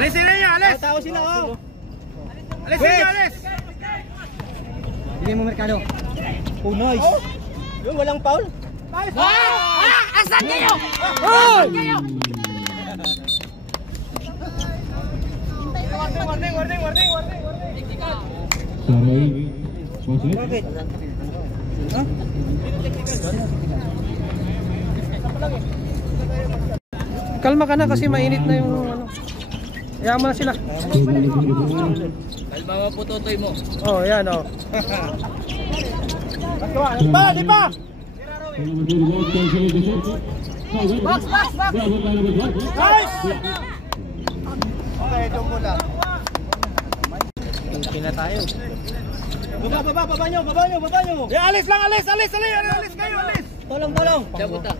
Alis sila niya, alis! Tao sila, oh! Alis sila, alis! Hindi mo Mercado. Oh, nice! Yung walang foul? Nice! Asan kayo? Oh! Warning! Bakit? Ha? Kalma ka na kasi mainit na yung ano. Hayaan mo na sila. Kalma mo po tutoy mo. Oh, yan oh. Di pa! Box! Nice! Okay, ito muna. Okay na tayo. Baba nyo! Eh, alis lang, alis kayo, alis! Tolong! Jabuta.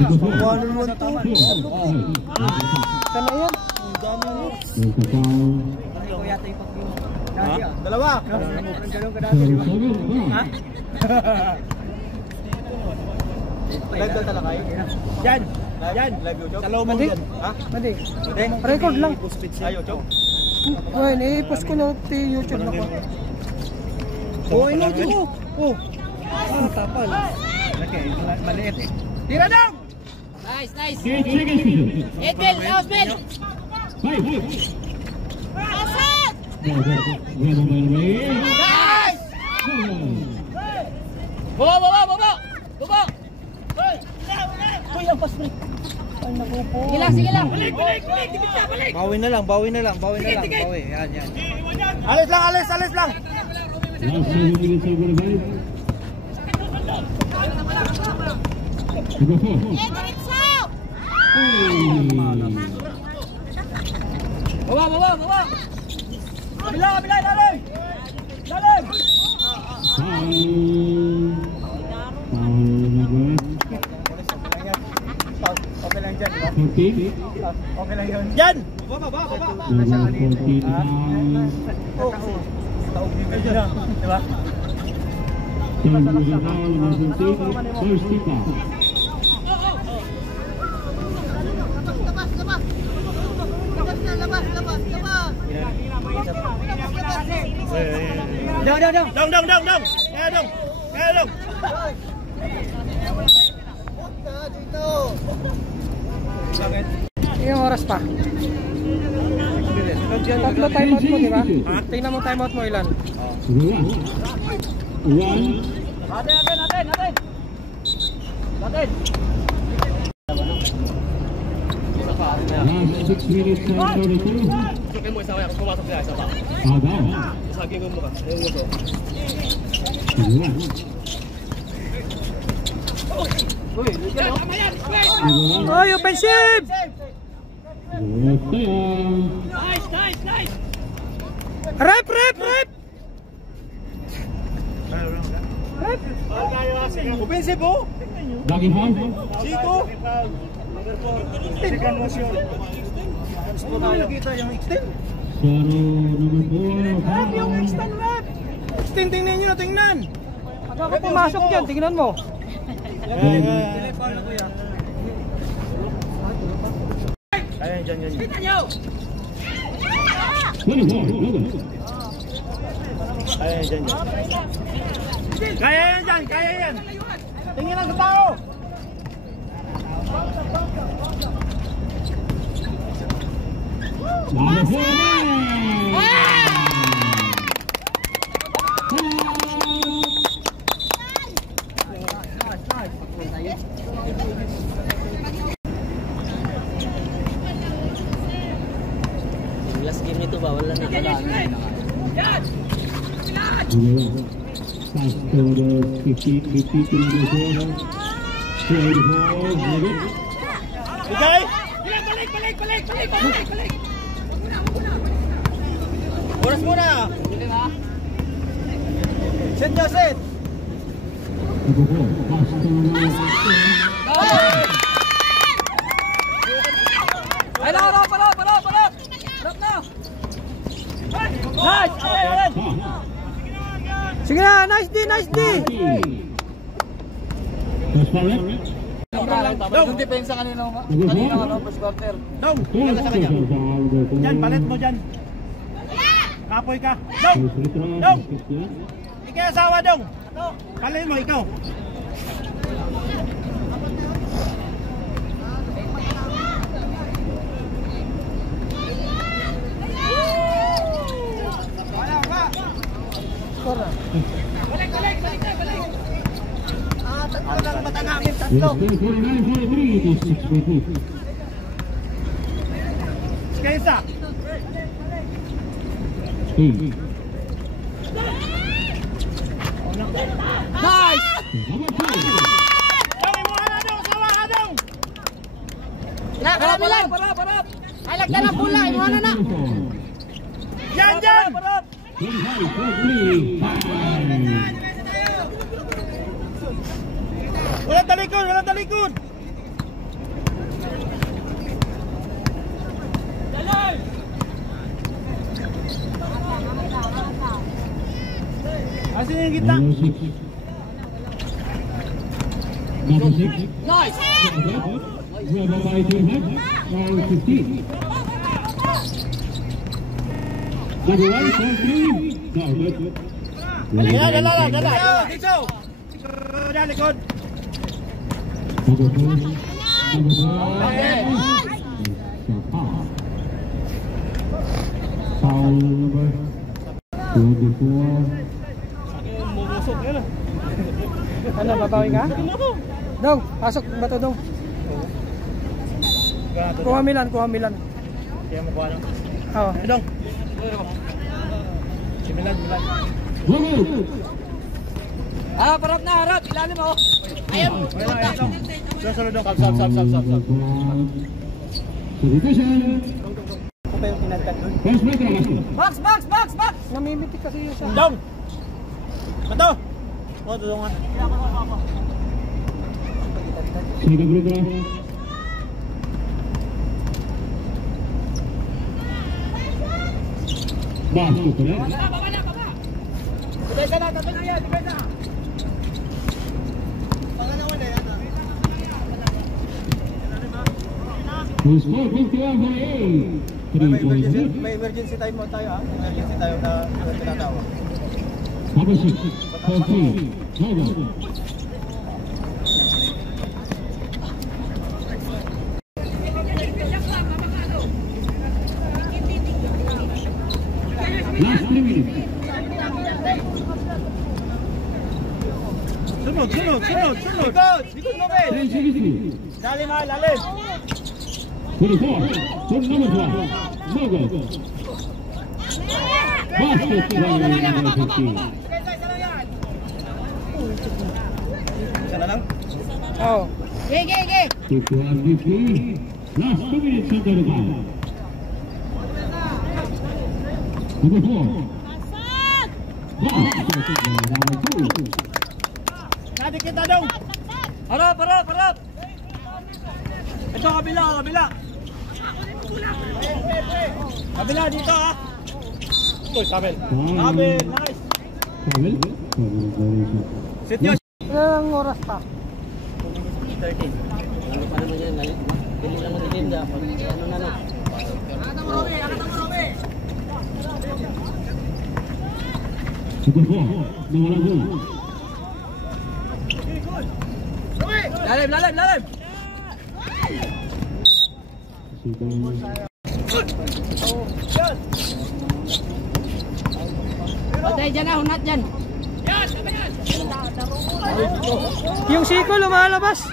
Ano naman to? Sana yan. Dalawa! Ha? Live daw talaga kayo? Yan! Live YouTube? Sa Madi? Ha? Madi? Record lang. Ay, YouTube? Well, i-post ko na sa YouTube na ko. Oh, inuto ko! Oh! Tapal. Maliit eh. Tira daw! Nice! Edbel! Laos, Bel! Asan! Nice! Baba! Uy, ang pass break! Ay, naku po! Sige lang! Balik! Bawi na lang, bawi. Yan. Alis lang! Diretso! Baba! Kabila, lalim! Okay lang dyan, di ba? Okay lang yun. Yan! Baba! Taog dito dyan, di ba? Dong! Kaya dong! Yung oras pa. Tatlo timeout mo, di ba? Tingnan mo timeout mo ilan. Natin! Last 6 minutes and 42. Sukin mo isa kaya, kung pumasok kaya, isa pa. Saging mo ka. Ayun mo to. Oy, offensive! Nice! Rep! Offensive po! Lagi foul. Chico! Second motion. Gusto na nakita yung extend. Zero number 4. Rep yung extend, rep! Extend, tingnan nyo, tingnan! Ako pumasok dyan, tingnan mo. Ayan, dyan. 24. Ayan, dyan. Kaya yan! Tingin lang sa tao! Number 4. Last game nito ba? Wala na kailangan. Fast forward 50 number 4. Okay? Balik! Oras muna! Set! Number 4. Fast forward. Ay, palot! Drop na! Nice! Sige na, nice D! correct. Yung depensa kanina first quarter. Dong, yan ka sa kanya. Dyan, palit mo dyan. Kapoy ka. Dong! Dong! Ikaw asawa, Dong. Palit mo, ikaw. Tatlo lang mata namin, tatlo. Kaysa. Nice! Dong, imuha na, Dong. Sawa ka, Dong. Parap! Ay, lagyan ng pula, imuha na na. Yan, yan. Walang talikod, walang talikod. Asin yung kita. Number 6. Nice! Number 15. Number 1, 3. Yan, dala. Dito. Dala, likod. Number 4. Number 5. Foul number 24. Ano, babawi ka? Dong, pasok ba ito, Dong? Kuha Milan. Kaya mo kuha lang. Oo. Dong. Si Milan. Harap na, harap! Ilalim mo! Ayun, Dong. Sunod, Dong. Sab. Substitution. Ako pa yung pinagtag doon. First break na kasi. Box! Namimitik kasi yung sa... Dong! Mato! O, tudungan. Second break na. Basket na. Tabi na yan. Who's more 51-48. 3 points. May emergency time mo tayo, ha? Emergency tayo na tinatawag. Number 6, 14. Go. Last 3 minutes. Sunod. Likod mo, Ben. 10 seconds. Lalim. 24. From number 12. No go. Basket by number 15. Isa na lang. Oo. Gigi. 51-50. Last 2 minutes on the clock. Number 4. Basket by number 2. Natin kita, Dong. Harap! Ito, kabila. Kabila dito, ha? Ito, Sabel. Sabel, nice. Sabel? Sit nyo. Ilang oras pa? 13. Ano pa naman yan? Dili lang matitinda. Ano na lang? Super 4. Nawala go. Lalim! Patay dyan na, hunat dyan. Yung siko lumalabas.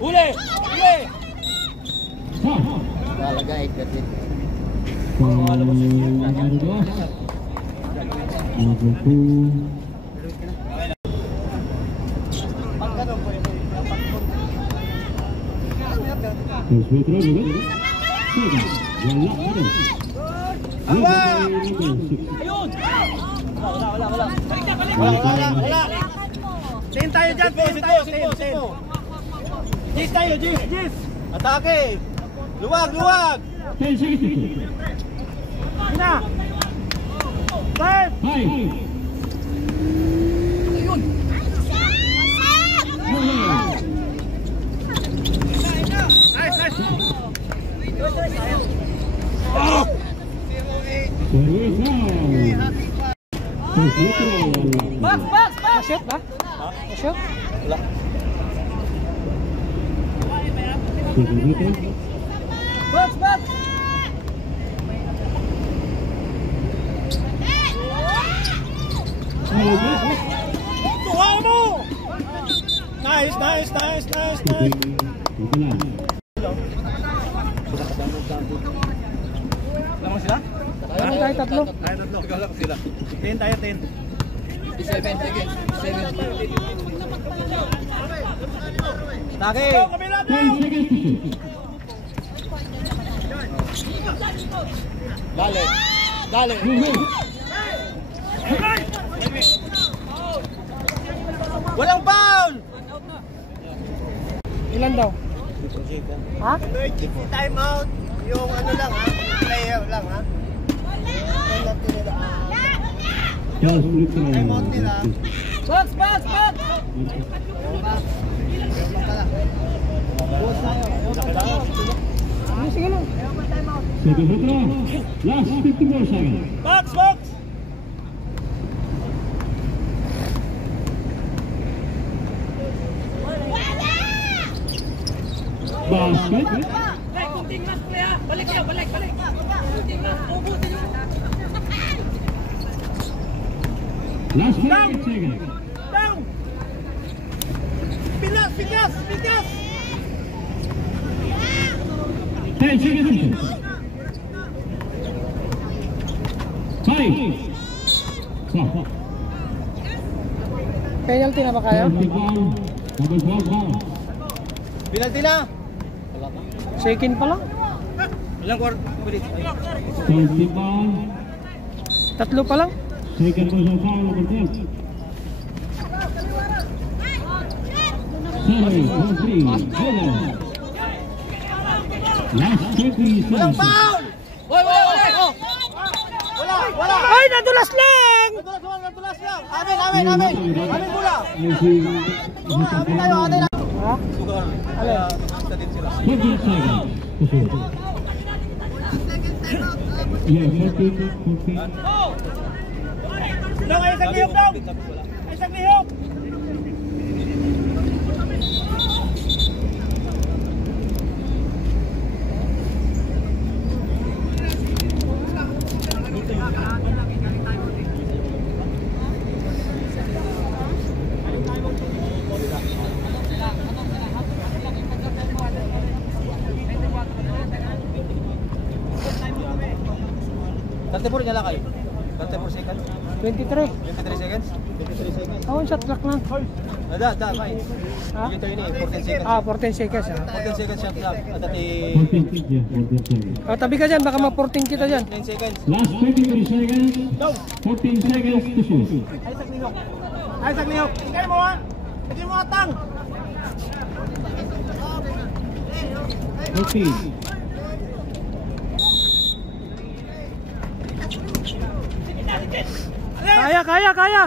Huli! Lalagay kasi. Wala. Tingin tayo dyan, tingin. Jis tayo. Atake. Luwag. 10 seconds. Ina. 5. 5. Box, box, box! Na-shoot ba? Na-shoot? Wala. Box, box! Tuha mo! Nice, nice, nice, nice, nice. Lamang sila? Ano tayo tatlo? Tayo tatlo. Ikaw lang sila. 10 tayo, 10. 7 seconds. 7. Taki! Go, kabila daw! Dale. Dale. Walang foul! Ilan daw? Ha? Time out. Yung ano lang ha? Player lang ha? Time out nila. Box, box, box! Sige lang. Last 54 seconds. Box, box! Basket. Last 5 seconds. Down! Pilas, pilas, pilas! 10 seconds. 5. 4. Penalty na ba kayo? Number 12 ball. Penalty na! Second pa lang. Ilang quarter? 20 ball. Tatlo pa lang. Second personal foul, number 12. 7, 4-3. Last 20 Walang seconds. foul! Wala! Wala! Ay, nadulas lang! Natulas lang! Amin! Amin mula! Amin tayo, atin na! Ha? Sugar. Alin? Sa din sila. 14 seconds. Yeah, 14. Daw, ay isang lihok daw! Ay isang lihok! Niya lang kayo. 34 seconds. 23. 23 seconds. 23 seconds. Oh, shot clock lang. Fine. Ha? Yung turn 14 seconds. Ah, 14 seconds. 14 seconds shot clock. At ati 14 seconds. Yeah, 14 seconds. Oh, tabi ka dyan, baka ma-14 kita dyan. 9 seconds. Last 23 seconds. 14 seconds to shoot. Ay isang lihok! Ay isang lihok! Tingay mo ha! Tingay mo atang! Okay. Kaya!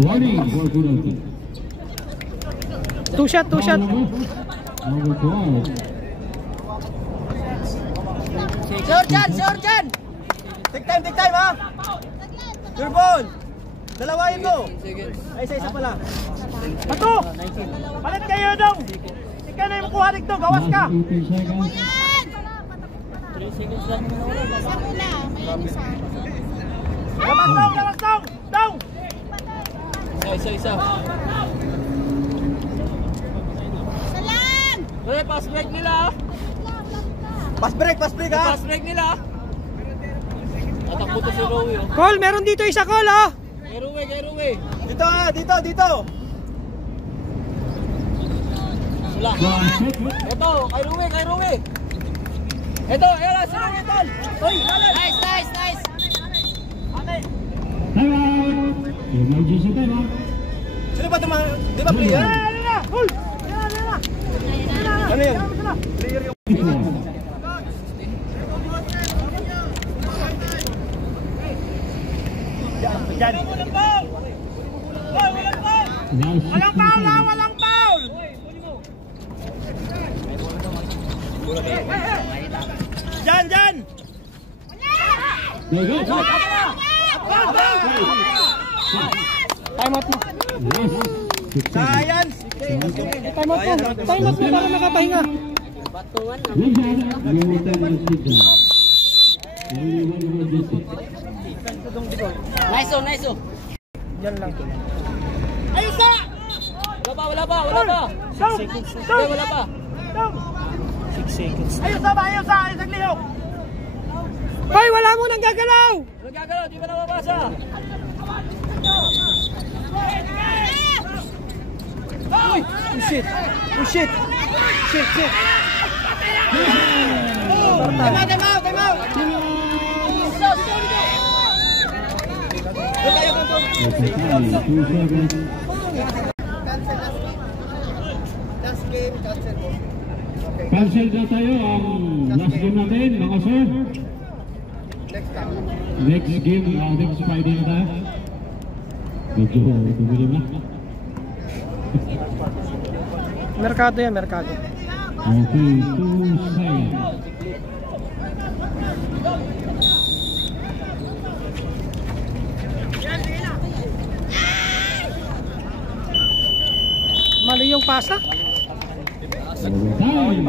Warning for penalty. Two shot. Number 12. Jordan! Take time ha! Your ball! Dalawain mo! Ay, isa pala. Ato! Palit kayo daw! Ikaw na yung makuha dito, gawas ka! Last 18 seconds. 3 seconds lang naman wala. Labas daw! Daw! Isa. Salan! Uy, pass break nila. Pass break ha! Pass break nila. Atakbo to si Rowy. Call, meron dito isa call, oh! Kay Rowy. Dito ha! Dito! Wala. Ito, kay Rowy. Ito, ayan, si Rowy, tol. Uy, Nice! Time out. Emergency time out. Sino ba ito di ba player? Ano na? Uy! Ano yun? Diyan! Walang foul ha! Walang foul! Dyan! Go, go, go. Time out mo. Last 6 seconds. Science! Time out mo. Time out mo para makapahinga. Batuan. One down, your time has been done. Only one more distance. Nice oh, nice oh. Yan lang. Wala pa. Wala pa. Ayos na ba? Isang lihok! Hoy, wala mo nang gagalaw! Ano gagalaw? Di ba nababasa? Oh shit! Shit! Time out! Okay, 2 seconds. Last game, cancel mo. Cancel na tayo ang last game natin, mga sir. Next time. Next game, next Friday na tayo. Medyo dumilim na. Merkado yan, merkado. Okay, 2 seconds. Mali yung pasa. Time.